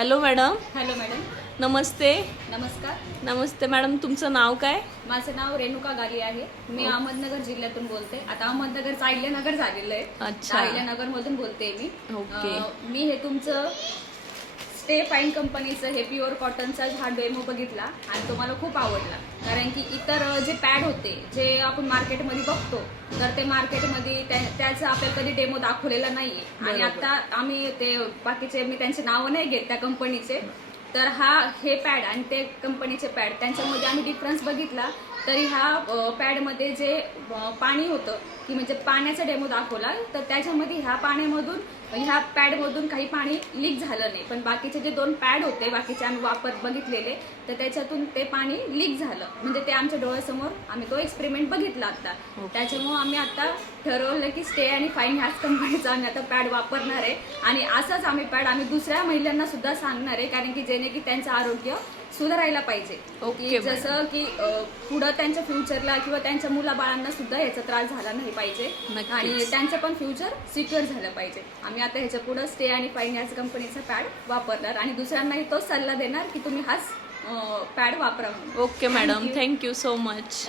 Hello madam. Hello madam. नमस्ते. नमस्कार. नमस्ते मॅडम, तुमचं नाव काय? माझं नाव रेणुका गाली आहे. मी अहमदनगर जिल्ह्यातून बोलते. आता अहमदनगरचं अहिल्यानगर झालेलं आहे. अच्छा. अहिल्यानगर मधून बोलते मी. ओके. मी हे तुमचं स्टे फाईन कंपनीचं हे प्युअर कॉटनचा हा डेमो बघितला आणि तो मला खूप आवडला. कारण की इतर जे पॅड होते जे आपण मार्केटमध्ये बघतो तर ते मार्केटमध्ये त्याचा आपल्याला कधी डेमो दाखवलेला नाहीये. आणि आता आम्ही ते बाकीचे मी त्यांचे नावं नाही घेत त्या कंपनीचे. तर हे पॅड आणि ते कंपनीचे पॅड त्यांच्यामध्ये आम्ही डिफरन्स बघितला. तरी ह्या पॅडमध्ये जे पाणी होतं की म्हणजे पाण्याचा डेमो दाखवला तर त्याच्यामध्ये ह्या पॅडमधून काही पाणी लीक झालं नाही. पण बाकीचे जे 2 पॅड होते बाकीचे आम्ही बघितलेले तर त्याच्यातून ते पाणी लीक झालं. म्हणजे ते आमच्या डोळ्यासमोर आम्ही तो एक्सपेरिमेंट बघितला आता. त्याच्यामुळे आम्ही आता ठरवलं की स्टे आणि फाईन ह्याच कंपनीचा आम्ही आता पॅड वापरणार आहे. आणि असाच आम्ही दुसऱ्या महिलांना सुद्धा सांगणार आहे. कारण की जेणे की त्यांचं आरोग्य सुधारायला पाहिजे. ओके. जसं की पुढं त्यांच्या फ्युचरला किंवा त्यांच्या मुलाबाळांना सुद्धा याचा त्रास झाला नाही पाहिजे आणि त्यांचं पण फ्युचर सिक्युअर झालं पाहिजे. आम्ही आता ह्याच्या पुढे स्टे आणि फाईन ह्याच कंपनीचा पॅड वापरणार आणि दुसऱ्यांनाही तोच सल्ला देणार की तुम्ही हाच पॅड वापरा. Okay madam, thank you so much.